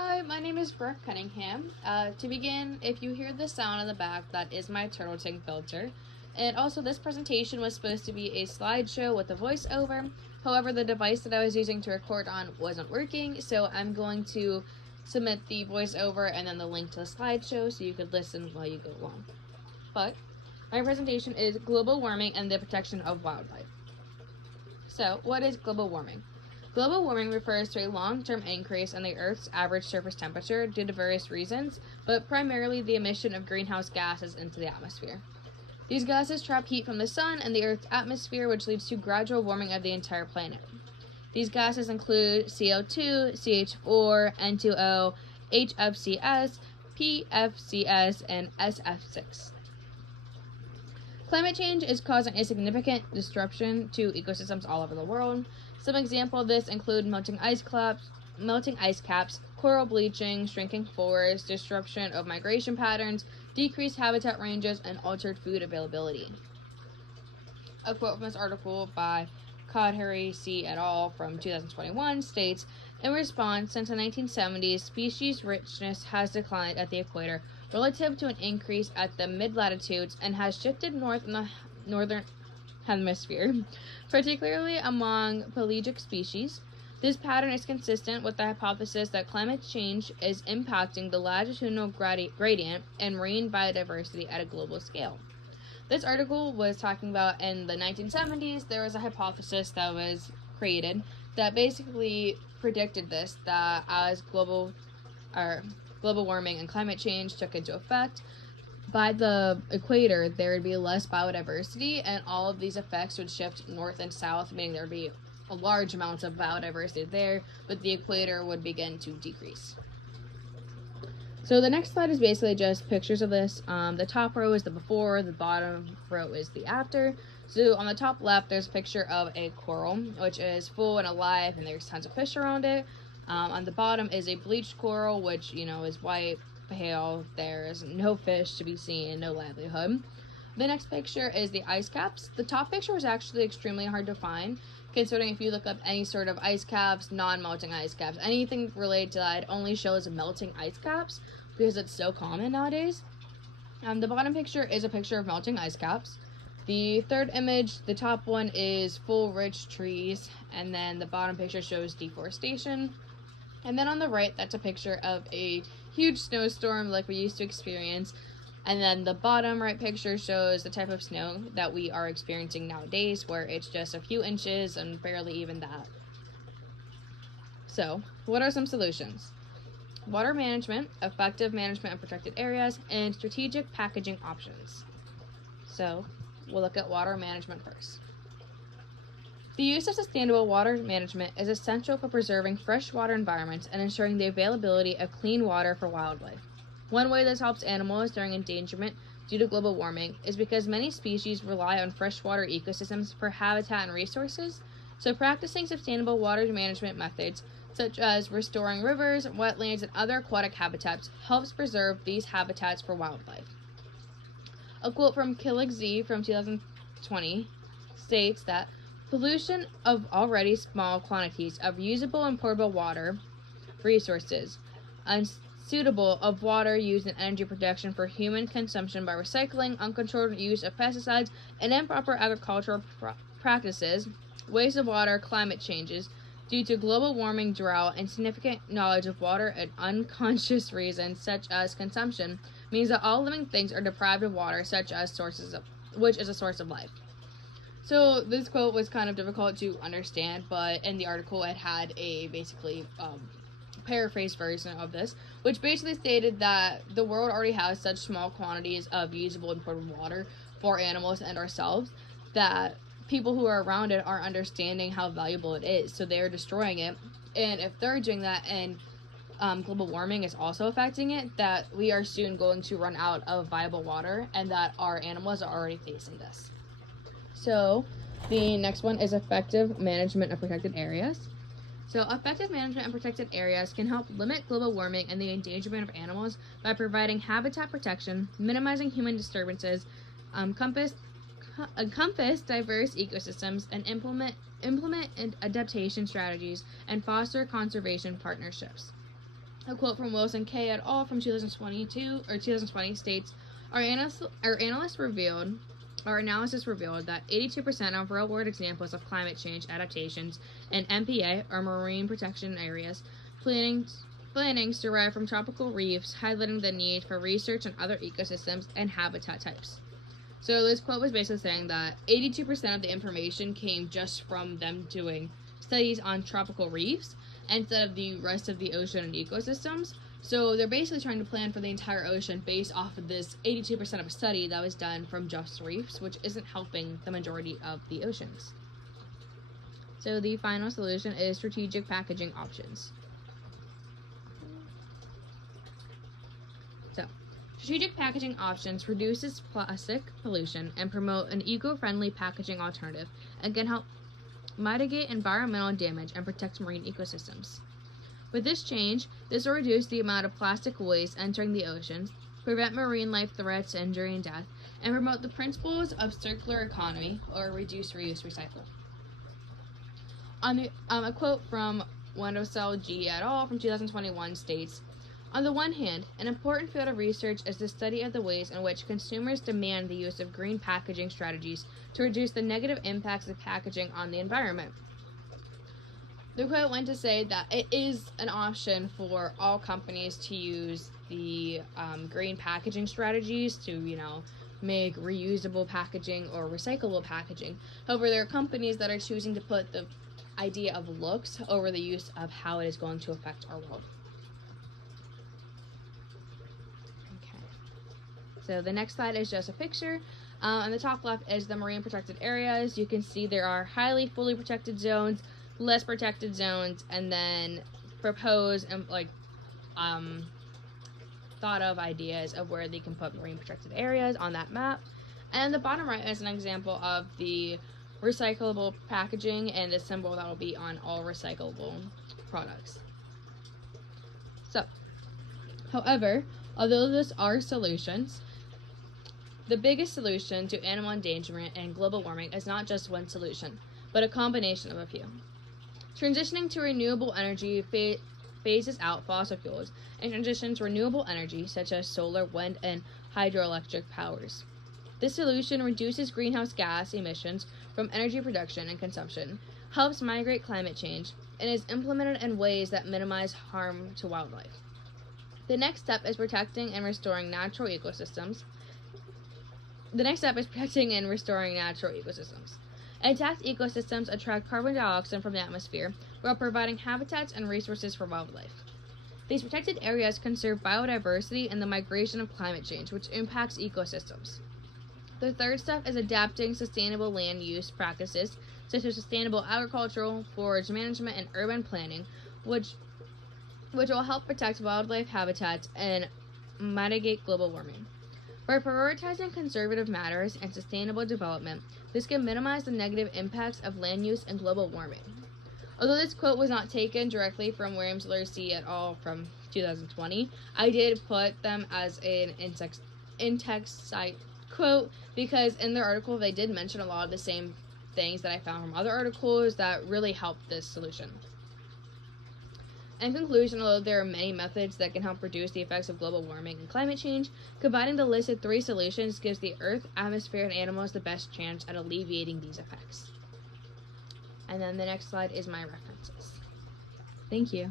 Hi, my name is Brooke Cunningham. To begin, if you hear the sound in the back, that is my turtle tank filter. And also, this presentation was supposed to be a slideshow with a voiceover. However, the device that I was using to record on wasn't working, so I'm going to submit the voiceover and then the link to the slideshow so you could listen while you go along. But my presentation is global warming and the protection of wildlife. So, what is global warming? Global warming refers to a long-term increase in the Earth's average surface temperature due to various reasons, but primarily the emission of greenhouse gases into the atmosphere. These gases trap heat from the sun and the Earth's atmosphere, which leads to gradual warming of the entire planet. These gases include CO2, CH4, N2O, HFCS, PFCS, and SF6. Climate change is causing a significant disruption to ecosystems all over the world. Some examples of this include melting ice caps, coral bleaching, shrinking forests, disruption of migration patterns, decreased habitat ranges, and altered food availability. A quote from this article by Kadhari C. et al. From 2021 states, in response, since the 1970s, species richness has declined at the equator relative to an increase at the mid-latitudes and has shifted north in the northern hemisphere, particularly among pelagic species. This pattern is consistent with the hypothesis that climate change is impacting the latitudinal gradient and marine biodiversity at a global scale. This article was talking about in the 1970s, there was a hypothesis that was created that basically predicted this, that as global warming and climate change took into effect, by the equator, there would be less biodiversity, and all of these effects would shift north and south, meaning there would be a large amounts of biodiversity there, but the equator would begin to decrease. So the next slide is basically just pictures of this. The top row is the before, the bottom row is the after. So on the top left, there's a picture of a coral, which is full and alive, and there's tons of fish around it. On the bottom is a bleached coral, which, is white, pale. There's no fish to be seen, no livelihood. The next picture is the ice caps. The top picture was actually extremely hard to find, considering if you look up any sort of ice caps, non-melting ice caps, anything related to that, it only shows melting ice caps because it's so common nowadays. The bottom picture is a picture of melting ice caps. The third image, the top one, is full rich trees, and then the bottom picture shows deforestation. And then on the right, that's a picture of a huge snowstorm like we used to experience. And then the bottom right picture shows the type of snow that we are experiencing nowadays, where it's just a few inches and barely even that. So, what are some solutions? Water management, effective management of protected areas, and strategic packaging options. So, we'll look at water management first. The use of sustainable water management is essential for preserving freshwater environments and ensuring the availability of clean water for wildlife. One way this helps animals during endangerment due to global warming is because many species rely on freshwater ecosystems for habitat and resources, so practicing sustainable water management methods such as restoring rivers, wetlands, and other aquatic habitats helps preserve these habitats for wildlife. A quote from Killig Z from 2020 states that pollution of already small quantities of usable and portable water resources, unsuitable of water used in energy production for human consumption by recycling, uncontrolled use of pesticides, and improper agricultural practices, waste of water, climate changes, due to global warming, drought, and significant knowledge of water and unconscious reasons such as consumption, means that all living things are deprived of water, which is a source of life. So this quote was kind of difficult to understand, but in the article it had a basically paraphrased version of this, which basically stated that the world already has such small quantities of usable and potable water for animals and ourselves that people who are around it aren't understanding how valuable it is, so they're destroying it. And if they're doing that and global warming is also affecting it, that we are soon going to run out of viable water and that our animals are already facing this. So the next one is effective management of protected areas. So effective management of protected areas can help limit global warming and the endangerment of animals by providing habitat protection, minimizing human disturbances, encompass diverse ecosystems, and implement adaptation strategies and foster conservation partnerships. A quote from Wilson K. et al. From 2020 states, Our analysis revealed that 82% of real-world examples of climate change adaptations in MPA, or marine protection areas, plannings derived from tropical reefs, highlighting the need for research on other ecosystems and habitat types. So this quote was basically saying that 82% of the information came just from them doing studies on tropical reefs instead of the rest of the ocean and ecosystems. So they're basically trying to plan for the entire ocean based off of this 82% of a study that was done from just reefs, which isn't helping the majority of the oceans. So the final solution is strategic packaging options. So, strategic packaging options reduces plastic pollution and promote an eco-friendly packaging alternative and can help mitigate environmental damage and protect marine ecosystems. With this change, this will reduce the amount of plastic waste entering the oceans, prevent marine life threats, injury, and death, and promote the principles of circular economy, or reduce, reuse, recycle. A quote from Wendosel G. et al. From 2021 states, On the one hand, an important field of research is the study of the ways in which consumers demand the use of green packaging strategies to reduce the negative impacts of packaging on the environment. The quote went to say that it is an option for all companies to use the green packaging strategies to, make reusable packaging or recyclable packaging. However, there are companies that are choosing to put the idea of looks over the use of how it is going to affect our world. Okay. So the next slide is just a picture. On the top left is the marine protected areas. You can see there are highly fully protected zones, less protected zones, and then proposed and thought of ideas of where they can put marine protected areas on that map. And the bottom right is an example of the recyclable packaging and the symbol that will be on all recyclable products. So, however, although these are solutions, the biggest solution to animal endangerment and global warming is not just one solution, but a combination of a few. Transitioning to renewable energy phases out fossil fuels and transitions renewable energy such as solar, wind, and hydroelectric powers. This solution reduces greenhouse gas emissions from energy production and consumption, helps mitigate climate change, and is implemented in ways that minimize harm to wildlife. The next step is protecting and restoring natural ecosystems. Intact ecosystems attract carbon dioxide from the atmosphere while providing habitats and resources for wildlife. These protected areas conserve biodiversity and the migration of climate change, which impacts ecosystems. The third step is adapting sustainable land use practices, such as sustainable agricultural, forage management, and urban planning, which will help protect wildlife habitats and mitigate global warming. By prioritizing conservative matters and sustainable development, this can minimize the negative impacts of land use and global warming. Although this quote was not taken directly from Williams-Lacey et al. From 2020, I did put them as an in-text site quote because in their article they did mention a lot of the same things that I found from other articles that really helped this solution. In conclusion, although there are many methods that can help reduce the effects of global warming and climate change, combining the listed 3 solutions gives the Earth, atmosphere, and animals the best chance at alleviating these effects. And then the next slide is my references. Thank you.